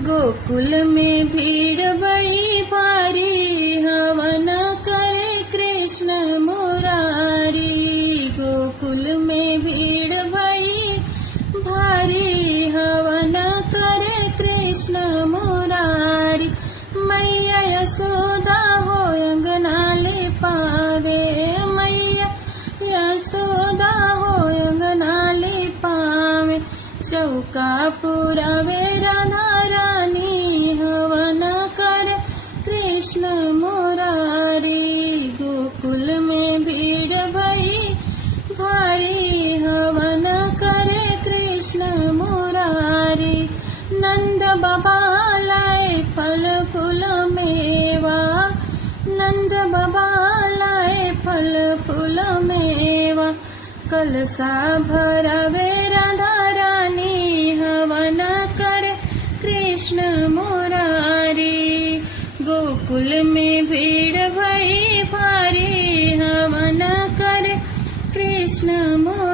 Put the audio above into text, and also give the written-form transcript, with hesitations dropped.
गोकुल में भीड़ भई भारी, हवन करे कृष्ण मुरारी। गोकुल में भीड़ भई भारी, हवन करे कृष्ण मुरारी। मैया यशोदा हो अंगना ले पावे, मैया यशोदा हो अंगना ले पावे। चौका पुरावे राधा रानी, हवन करे कृष्ण मुरारी। गोकुल में भीड़ भई भारी, हवन करे कृष्ण मुरारी। नंद बाबा लाए फल फूल मेवा, नंद बाबा लाए फल फूल मेवा। कलसा भरवे राधा रानी, हवन करे कृष्ण मुरारी। गोकुल में भीड़ भई भारी, हवन करे कृष्ण मुरारी।